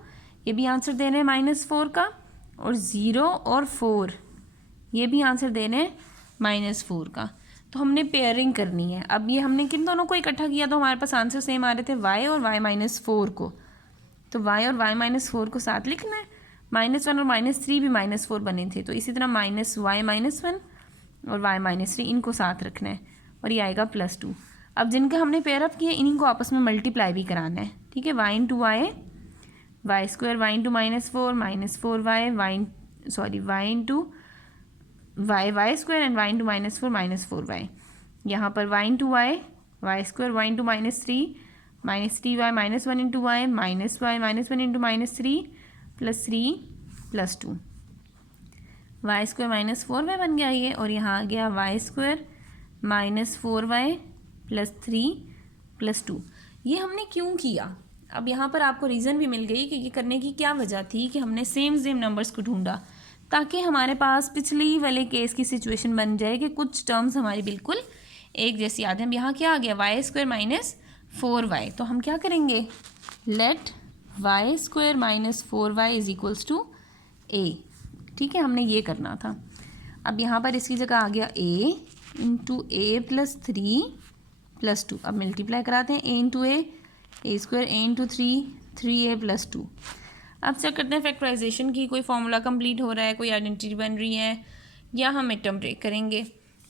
ये भी आंसर दे रहे हैं -4 का, और 0 और 4 ये भी आंसर दे रहे हैं -4 का। तो हमने पेयरिंग करनी है। अब ये हमने किन दोनों को इकट्ठा किया तो हमारे पास आंसर सेम आ रहे थे y और y-4 को, तो y और y-4 को साथ लिखना है। -1 और -3 भी -4 बने थे, तो इसी तरह -y-1 और y-3 इनको साथ रखना है और ये आएगा +2। अब जिनके हमने पेयर अप किए इन्हीं को आपस में मल्टीप्लाई भी कराना है, ठीक है। y into y, y² y into -4 -4y, y into y² and y into -4 यहाँ पर y into y, y² y into -3 -3y -1 into y -1 into -3 plus 3 plus 2, y² -4y बन गया ये, और यहाँ आ गया y² -4y प्लस 3 प्लस 2। ये हमने क्यों किया, अब यहाँ पर आपको रीज़न भी मिल गई कि ये करने की क्या वजह थी कि हमने सेम नंबर्स को ढूंढा, ताकि हमारे पास पिछली वाले केस की सिचुएशन बन जाए कि कुछ टर्म्स हमारी बिल्कुल एक जैसी आते हैं। अब यहाँ क्या आ गया, वाई स्क्वायर माइनस 4y, तो हम क्या करेंगे, let Y square minus 4y is equals to a। ठीक है, हमने ये करना था। अब यहाँ पर इसकी जगह आ गया a into A plus 3 plus 2। अब मल्टीप्लाई कराते हैं, a into a square, a into 3a plus 2। अब चेक करते हैं फैक्टराइजेशन की, कोई फार्मूला कंप्लीट हो रहा है, कोई आइडेंटिटी बन रही है, या हम मिड टर्म ब्रेक करेंगे।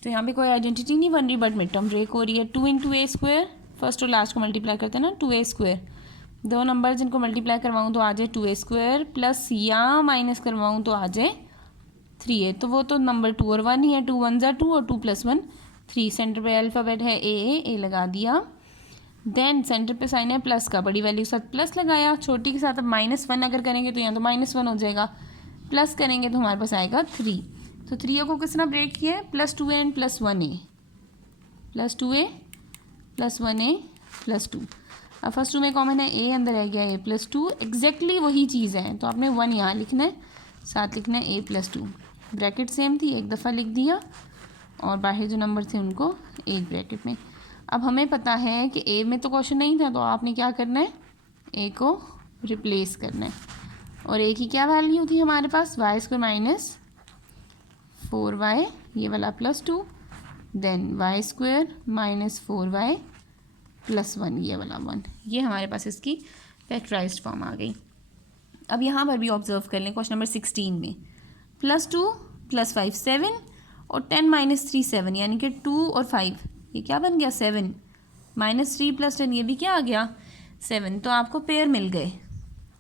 तो यहाँ पे कोई आइडेंटिटी नहीं बन रही बट मिड टर्म ब्रेक हो रही है। 2 इंटू ए स्क्वायर, फर्स्ट और लास्ट को मल्टीप्लाई करते हैं ना, 2a स्क्वायर, दो नंबर जिनको मल्टीप्लाई करवाऊँ तो आ जाए 2a स्क्वायर, प्लस या माइनस करवाऊँ तो आ जाए 3a। तो वो तो नंबर 2 और 1 ही है, 2 1 2 और 2 + 1 3। सेंटर पे अल्फ़ाबेट है ए लगा दिया। देन सेंटर पे साइन है प्लस का, बड़ी वैल्यू के साथ प्लस लगाया, छोटी के साथ अब -1 अगर करेंगे तो यहाँ तो -1 हो जाएगा, प्लस करेंगे तो हमारे पास आएगा 3। तो 3a को किस तरह ब्रेक किया है, +2a and +1a, +2a + 1a + 2। अब फर्स्ट 2 में कॉमन है a, अंदर रह गया a + 2, एग्जैक्टली वही चीज़ है। तो आपने 1 यहाँ लिखना है, साथ लिखना है a + 2, ब्रैकेट सेम थी, एक दफ़ा लिख दिया, और बाहर जो नंबर थे उनको एक ब्रैकेट में। अब हमें पता है कि a में तो क्वेश्चन नहीं था, तो आपने क्या करना है, a को रिप्लेस करना है। और a की क्या वैल्यू थी हमारे पास, वाई स्क्वायर माइनस 4y, ये वाला +2, then Y square minus 4y + 1, ये वाला 1। ये हमारे पास इसकी फैक्टराइज्ड फॉर्म आ गई। अब यहाँ पर भी ऑब्जर्व कर लें, क्वेश्चन नंबर 16 में +2 + 5 7 और 10 - 3 7, यानी कि 2 और 5, ये क्या बन गया 7, -3 + 10, ये भी क्या आ गया 7। तो आपको पेयर मिल गए,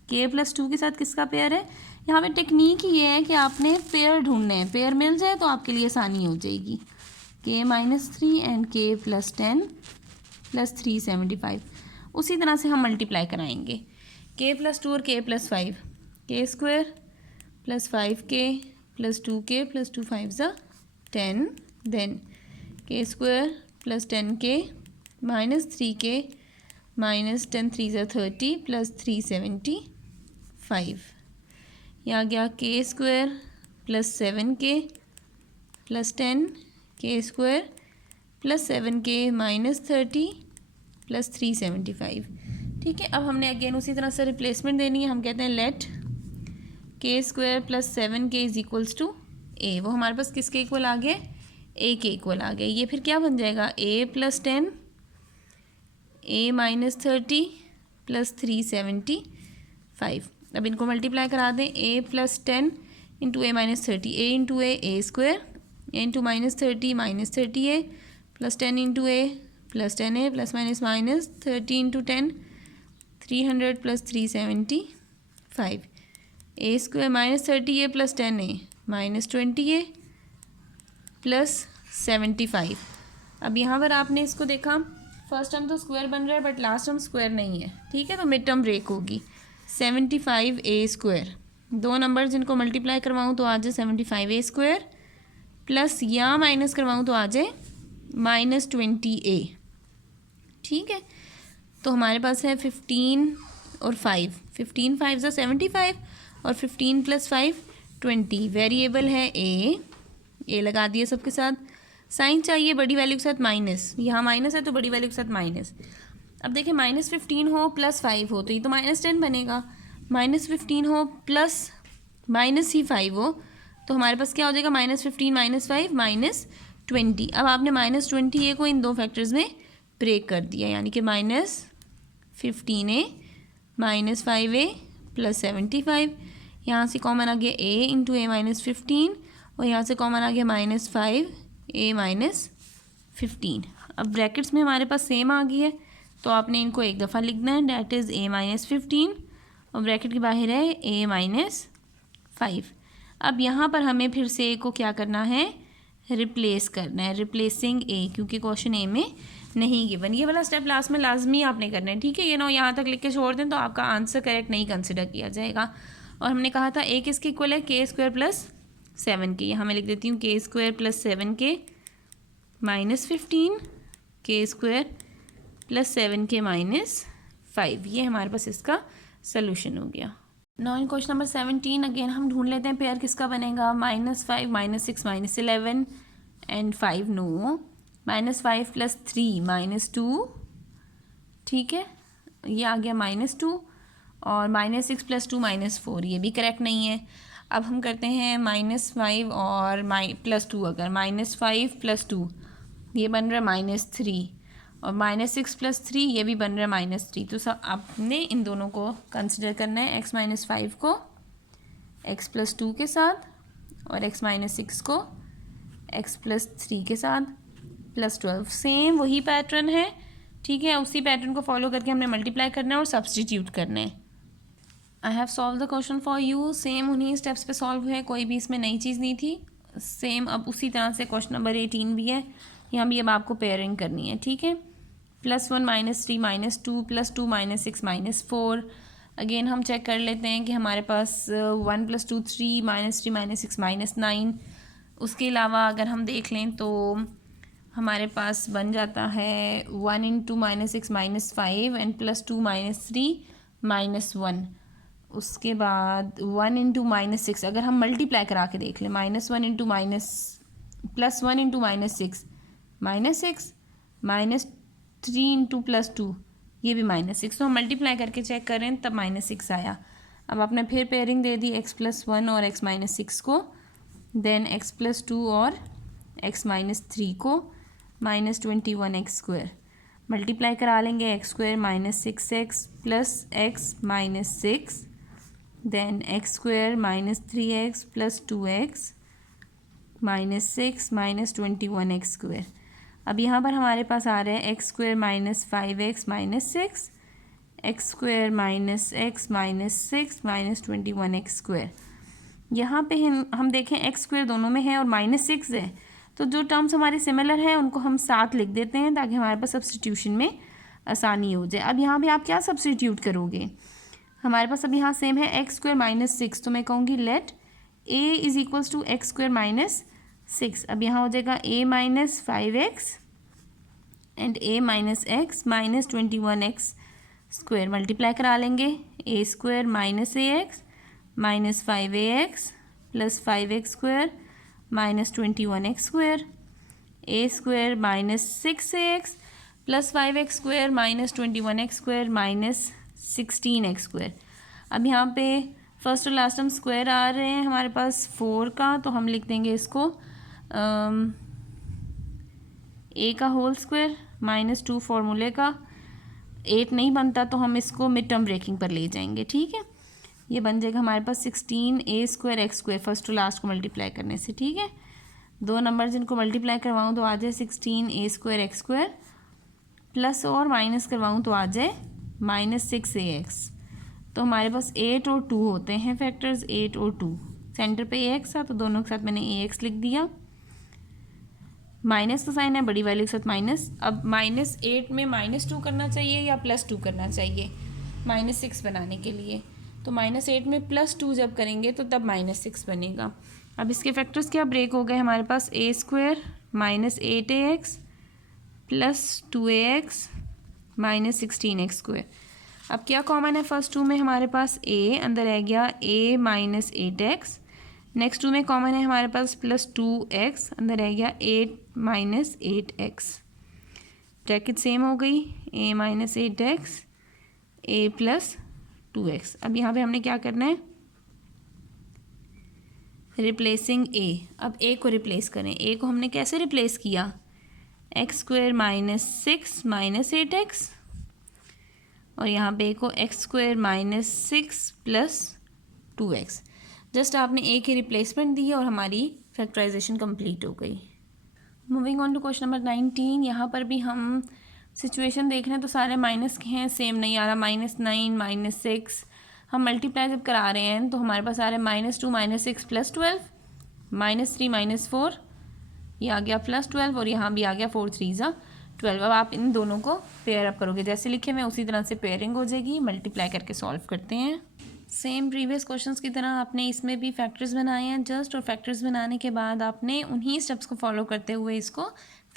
k + 2 के साथ किसका पेयर है। यहाँ पे टेक्निक ये है कि आपने पेयर ढूंढने हैं, पेयर मिल जाए तो आपके लिए आसानी हो जाएगी। k - 3 and k + 10 + 375। उसी तरह से हम मल्टीप्लाई कराएंगे, k + 2 और k + 5, k square + 5k + 2k + 2 5 10, then k square + 10k - 3k - 10 3 30 + 375। ये आ गया k square + 7k + 10 k square + 7k - 30 + 375। ठीक है, अब हमने अगेन उसी तरह से रिप्लेसमेंट देनी है। हम कहते हैं let k square + 7k is equals to a। वो हमारे पास किसके इक्वल आ गए, a के इक्वल आ गए। ये फिर क्या बन जाएगा, a + 10 a - 30 + 375। अब इनको मल्टीप्लाई करा दें, a + 10 into a - 30, a into a square, a into -30 - 30a + 10 into a + 10a ± -30 into 10 300 + 375, a square -30a + 10a -20a + 75। अब यहाँ पर आपने इसको देखा, फर्स्ट टर्म तो स्क्वायर बन रहा है बट लास्ट टर्म स्क्वायर नहीं है। ठीक है, तो मिड टर्म ब्रेक होगी। 75a स्क्वायर, दो नंबर जिनको मल्टीप्लाई करवाऊँ तो आ जाए 75a स्क्वायर, प्लस या माइनस करवाऊँ तो आ जाए -20a। ठीक है, तो हमारे पास है 15 और 5, 15 5 = 75 और 15 + 5 20। वेरिएबल है a लगा दिए सबके साथ। साइन चाहिए बड़ी वैल्यू के साथ माइनस, यहाँ माइनस है तो बड़ी वैल्यू के साथ माइनस। अब देखिए -15 हो + 5 हो तो ये तो -10 बनेगा, -15 हो प्लस -5 हो तो हमारे पास क्या हो जाएगा, -15 - 5 -20। अब आपने -20a को इन दो फैक्टर्स में ब्रेक कर दिया, यानी कि -15a - 5a + 75। यहाँ से कॉमन आ गया a इंटू a - 15 और यहाँ से कॉमन आ गया -5a - 15। अब ब्रैकेट्स में हमारे पास सेम आ गई है तो आपने इनको एक दफ़ा लिखना है, डैट इज़ a - 15 और ब्रैकेट के बाहर है a - 5। अब यहाँ पर हमें फिर से a को क्या करना है, रिप्लेस करना है, रिप्लेसिंग a, क्योंकि क्वेश्चन a में नहीं गिवन। ये वाला स्टेप लास्ट में लाजमी आपने करना है। ठीक है, ये ना यहाँ तक लिख के छोड़ दें तो आपका आंसर करेक्ट नहीं कंसिडर किया जाएगा। और हमने कहा था a किसके इक्वल है, k स्क्वायर + 7k। यहाँ मैं लिख देती हूँ k square + 7k - 15, k square + 7k - 5। ये हमारे पास इसका सोल्यूशन हो गया। Now in question number 17 again हम ढूंढ लेते हैं पेयर किसका बनेगा। -5 -6 -11 एंड 5 नो। -5 + 3 -2, ठीक है, ये आ गया -2 और -6 + 2 -4, ये भी करेक्ट नहीं है। अब हम करते हैं -5 और +2, अगर -5 + 2 ये बन रहा है -3 और -6 + 3 ये भी बन रहा है -3। तो सब आपने इन दोनों को कंसिडर करना है, x - 5 को x + 2 के साथ और x - 6 को x + 3 के साथ +12। सेम वही पैटर्न है, ठीक है, उसी पैटर्न को फॉलो करके हमने मल्टीप्लाई करना है और सब्सटीट्यूट करना है। I have solve the question for you. Same उन्हीं स्टेप्स पे सॉल्व है, कोई भी इसमें नई चीज़ नहीं थी। सेम अब उसी तरह से क्वेश्चन नंबर 18 भी है, यहाँ भी अब आपको पेयरिंग करनी है, ठीक है। +1 -3 -2 +2 -6 -4। अगेन हम चेक कर लेते हैं कि हमारे पास 1 + 2 3 -3 -6 -9। उसके अलावा अगर हम देख लें तो हमारे पास बन जाता है 1 × -6 -5 एंड +2 -3 -1। उसके बाद 1 × -6 अगर हम मल्टीप्लाई करा के देख लें, -1 × -+1 × -6 -6 -3 × +2 ये भी -6। तो हम मल्टीप्लाई करके चेक करें तब -6 आया। अब आपने फिर पेयरिंग दे दी x + 1 और x - 6 को, देन x + 2 और x - 3 को, -21x² मल्टीप्लाई करा लेंगे, x² - 6x + x - 6, then x² - 3x + 2x - 6 -21x²। अब यहाँ पर हमारे पास आ रहा है x² - 5x - 6, x² - x - 6 -21x²। यहाँ पे हम देखें x² दोनों में है और -6 है, तो जो टर्म्स हमारे सिमिलर हैं उनको हम साथ लिख देते हैं ताकि हमारे पास सब्सटीट्यूशन में आसानी हो जाए। अब यहाँ पे आप क्या सब्सटीट्यूट करोगे, हमारे पास अब यहाँ सेम है x² - 6, तो मैं कहूँगी लेट a = x² - 6। अब यहाँ हो जाएगा a - 5x and a - x - 21x² multiply करा लेंगे, a² - ax - 5ax + 5x² - 21x², a² - 6ax + 5x² - 21x² - 16x²। अब यहाँ पे फर्स्ट और लास्ट हम स्क्वायर आ रहे हैं हमारे पास 4 का, तो हम लिख देंगे इसको a का होल स्क्वायर -2 फॉर्मूले का। 8 नहीं बनता तो हम इसको मिड टर्म ब्रेकिंग पर ले जाएंगे, ठीक है। ये बन जाएगा हमारे पास 16a² x² first to last को मल्टीप्लाई करने से, ठीक है। दो नंबर जिनको मल्टीप्लाई करवाऊँ तो आ जाए 16a² x² प्लस और माइनस करवाऊँ तो आ जाए -6ax। तो हमारे पास 8 और 2 होते हैं फैक्टर्स, 8 और 2। सेंटर पे ax था तो दोनों के साथ मैंने ax लिख दिया। माइनस का साइन है, बड़ी वैल्यू के साथ माइनस। अब -8 में -2 करना चाहिए या +2 करना चाहिए -6 बनाने के लिए, तो -8 में +2 जब करेंगे तो तब -6 बनेगा। अब इसके फैक्टर्स क्या ब्रेक हो गए हमारे पास, a² - 8ax + 2ax - 16x²। अब क्या कॉमन है फर्स्ट 2 में हमारे पास a अंदर रह गया, a - 8x। नेक्स्ट 2 में कॉमन है हमारे पास +2x अंदर रह गया 8 - 8x। ब्रैकेट सेम हो गई, a - 8x a + 2x। अब यहाँ पे हमने क्या करना है, रिप्लेसिंग a। अब a को रिप्लेस करें, a को हमने कैसे रिप्लेस किया, x² - 6 - 8x और यहाँ पे को x² - 6 + 2x। जस्ट आपने a की रिप्लेसमेंट दी और हमारी फैक्टराइजेशन कंप्लीट हो गई। Moving on to question number 19। यहाँ पर भी हम सिचुएशन देख रहे हैं तो सारे माइनस के हैं, सेम नहीं आ रहा, -9 -6। हम मल्टीप्लाई जब करा रहे हैं तो हमारे पास आ रहा है -2 - 6 + 12 -3 - 4, ये आ गया +12 और यहाँ भी आ गया 4 3 = 12। अब आप इन दोनों को पेयर अप करोगे, जैसे लिखे हुए उसी तरह से पेयरिंग हो जाएगी। मल्टीप्लाई करके सॉल्व करते हैं। सेम प्रीवियस क्वेश्चंस की तरह आपने इसमें भी फैक्टर्स बनाए हैं जस्ट, और फैक्टर्स बनाने के बाद आपने उन्हीं स्टेप्स को फॉलो करते हुए इसको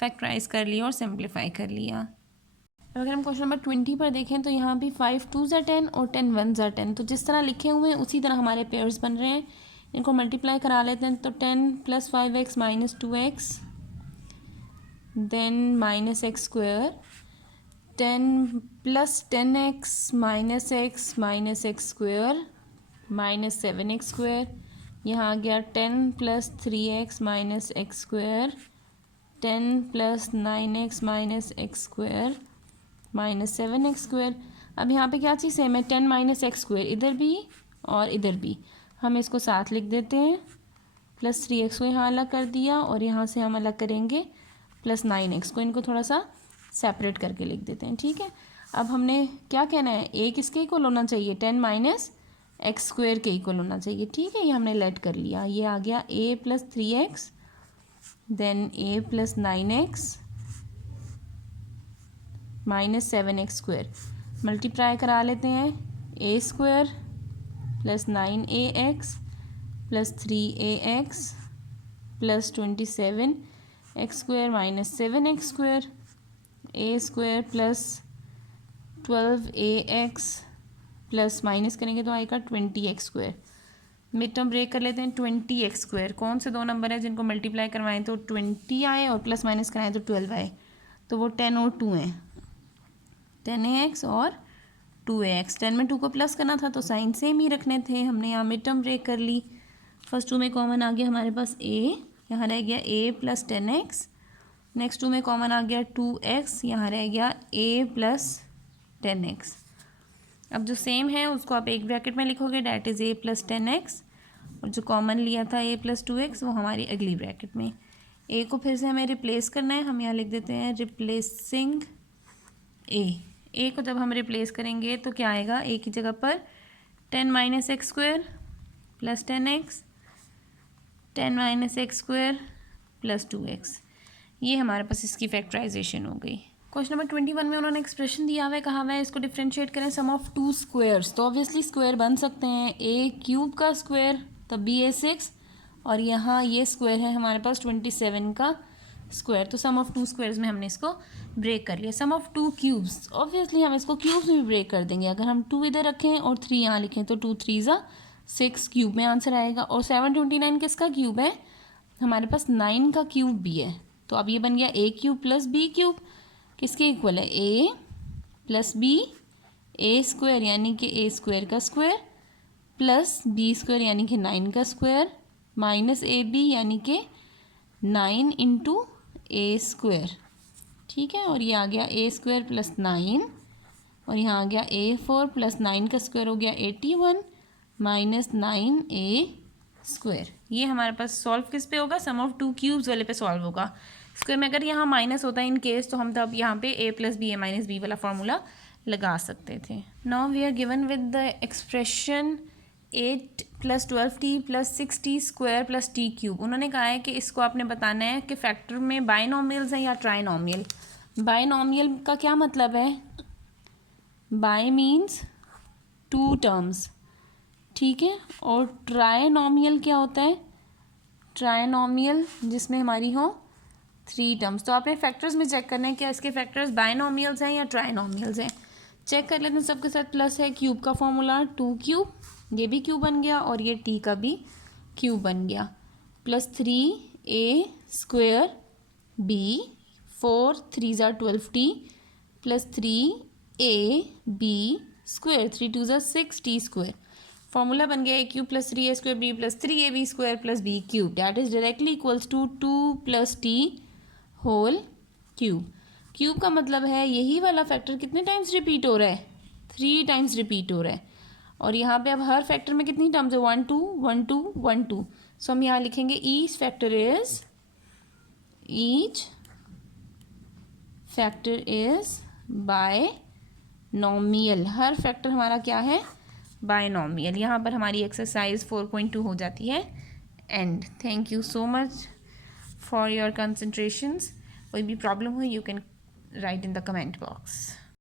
फैक्टराइज कर लिया और सिंप्लीफाई कर लिया। अब अगर हम क्वेश्चन नंबर 20 पर देखें तो यहाँ भी 5 2s are 10 और 10 1s are 10, तो जिस तरह लिखे हुए हैं उसी तरह हमारे पेयर्स बन रहे हैं। इनको मल्टीप्लाई करा लेते हैं, तो 10 + 5x - 2x then -x square, 10 + 10x - x - x square -7x square, यहाँ आ गया 10 + 3x - x square, 10 + 9x - x square -7x square. अब यहाँ पे क्या चीज़ सेम है, 10 - x स्क्वायर इधर भी और इधर भी, हम इसको साथ लिख देते हैं, +3x को यहाँ अलग कर दिया और यहाँ से हम अलग करेंगे +9x को, इनको थोड़ा सा सेपरेट करके लिख देते हैं। ठीक है, अब हमने क्या कहना है, a किसके इक्वल होना चाहिए, 10 - x स्क्वायर के इक्वल होना चाहिए। ठीक है, ये हमने लेट कर लिया, ये आ गया a + 3x then a + 9x -7x square, multiply करा लेते हैं, a square + 9ax + 3ax + 27x square -7x square, a square + 12ax plus minus करेंगे तो आएगा 20x square. Mid term break कर लेते हैं, 20x स्क्वायर कौन से दो नंबर है जिनको मल्टीप्लाई करवाएं तो 20 आए और प्लस माइनस कराएं तो 12 आए, तो वो 10 और 2 हैं, 10ax और 2ax। 10 में 2 को प्लस करना था तो साइन सेम ही रखने थे, हमने यहाँ मिड टर्म ब्रेक कर ली। फर्स्ट 2 में कॉमन आ गया हमारे पास a, यहाँ रह गया a + 10x, नेक्स्ट 2 में कॉमन आ गया 2x, यहाँ रह गया a + 10x। अब जो सेम है उसको आप एक ब्रैकेट में लिखोगे, डैट इज़ a + 10x, और जो कॉमन लिया था a + 2x वो हमारी अगली ब्रैकेट में। a को फिर से हमें रिप्लेस करना है, हम यहाँ लिख देते हैं रिप्लेसिंग a को जब हम रिप्लेस करेंगे तो क्या आएगा, a की जगह पर 10 - x square + 10x, 10 - x square + 2x, ये हमारे पास इसकी फैक्टराइजेशन हो गई। क्वेश्चन नंबर 21 में उन्होंने एक्सप्रेशन दिया हुआ है, कहा हुआ है इसको डिफ्रेंशिएट करें सम ऑफ 2 स्क्वायर्स, तो ऑब्वियसली स्क्वायर बन सकते हैं, a³ का स्क्वायर तब भी a6, और यहाँ ये स्क्वायर है हमारे पास 27 का स्क्वायर, तो सम ऑफ 2 स्क्वायर्स में हमने इसको ब्रेक कर लिया। सम ऑफ 2 क्यूब्स, ऑब्वियसली हम इसको क्यूब्स में भी ब्रेक कर देंगे, अगर हम 2 इधर रखें और 3 यहाँ लिखें तो 2 3 ज़ा 6 क्यूब में आंसर आएगा। और 729 किसका क्यूब है, हमारे पास 9 का क्यूब भी है, तो अब ये बन गया a³ + b³ किसके इक्वल है, a + b, a स्क्वायर यानी कि a स्क्वायर का स्क्वायर प्लस b स्क्वायर यानी कि 9 का स्क्वायर माइनस ab यानी कि 9 × a स्क्वायर। ठीक है, और ये आ गया a स्क्वायर + 9, और यहाँ आ गया a4 + 9 का स्क्वायर हो गया 81 माइनस 9a स्क्वायर। ये हमारे पास सॉल्व किस पे होगा, सम ऑफ 2 क्यूब्स वाले पे सॉल्व होगा। स्क्वायर में अगर यहाँ माइनस होता है इन केस, तो हम तब यहाँ पे a + b a - b वाला फार्मूला लगा सकते थे। Now we are given with the expression 8 + 12t + 6t square + t³। उन्होंने कहा है कि इसको आपने बताना है कि फैक्टर में बाइनोमियल्स हैं या ट्राइनोमियल। बाइनोमियल का क्या मतलब है, बाय मीन्स 2 टर्म्स, ठीक है, और ट्राइनोमियल क्या होता है, ट्राइनोमियल जिसमें हमारी हो 3 टर्म्स। तो आपने फैक्टर्स में चेक करना है कि इसके फैक्टर्स बाइनोमियल्स हैं या ट्राइनोमियल्स हैं। चेक कर लेते हैं, सबके साथ प्लस है, क्यूब का फॉर्मूला 2³ ये भी क्यूब बन गया और ये t का भी क्यूब बन गया, +3a स्क्वायर b 4 3 ज़ा 12t + 3ab स्क्वायर 3 2 ज़ा 6t स्क्वायर। फॉर्मूला बन गया a³ + 3a square b + 3ab square + b³ that is directly equals to 2 + t whole cube. Cube का मतलब है यही वाला फैक्टर कितने टाइम्स रिपीट हो रहा है, 3 टाइम्स रिपीट हो रहा है, और यहाँ पे अब हर फैक्टर में कितनी टर्म्स है, 1 2 1 2 1 2। सो हम यहाँ लिखेंगे each factor is binomial, her factor हमारा क्या है, बायनोमियल। यहाँ पर हमारी एक्सरसाइज 4.2 हो जाती है and. Thank you so much for your concentrations. कोई भी प्रॉब्लम हो you can write in the comment box.